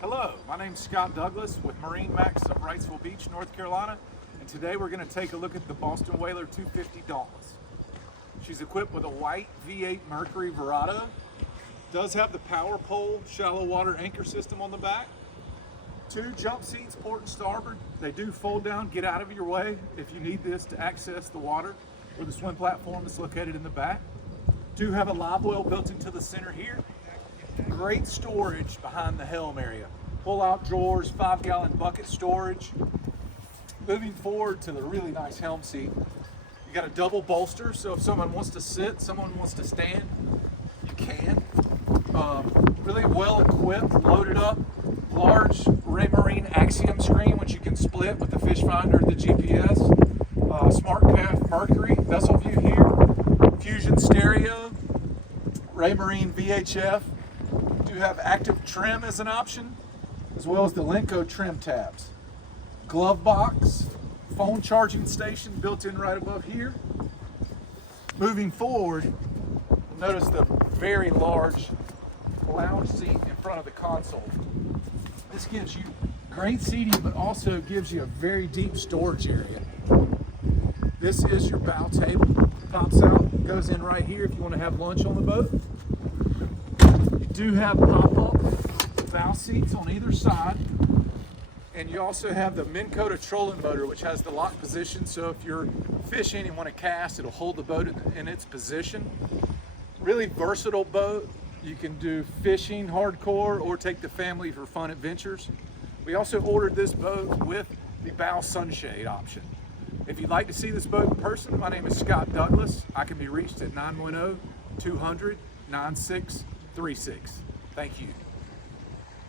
Hello, my name's Scott Douglas with MarineMax of Wrightsville Beach, North Carolina, and today we're going to take a look at the Boston Whaler 250 Dauntless. She's equipped with a white V8 Mercury Verado, does have the power pole shallow water anchor system on the back, 2 jump seats port and starboard. They do fold down, get out of your way if you need this to access the water or the swim platform that's located in the back. Do have a live well built into the center here. Great storage behind the helm area. Pull-out drawers, 5-gallon bucket storage. Moving forward to the really nice helm seat, you got a double bolster, so if someone wants to sit, someone wants to stand, you can. Really well equipped, loaded up, large Raymarine Axiom screen, which you can split with the fish finder, the GPS. Smart Path Mercury, vessel view here, Fusion stereo, Raymarine VHF. Do have active trim as an option, as well as the Lenco trim tabs. Glove box, phone charging station built in right above here. Moving forward, notice the very large lounge seat in front of the console. This gives you great seating, but also gives you a very deep storage area. This is your bow table. Pops out, goes in right here if you want to have lunch on the boat. You do have pop-up bow seats on either side. And you also have the Minn Kota trolling motor, which has the lock position, so if you're fishing and want to cast, it'll hold the boat in its position. Really versatile boat. You can do fishing hardcore or take the family for fun adventures. We also ordered this boat with the bow sunshade option. If you'd like to see this boat in person, my name is Scott Douglas. I can be reached at 910-200-9636. Thank you.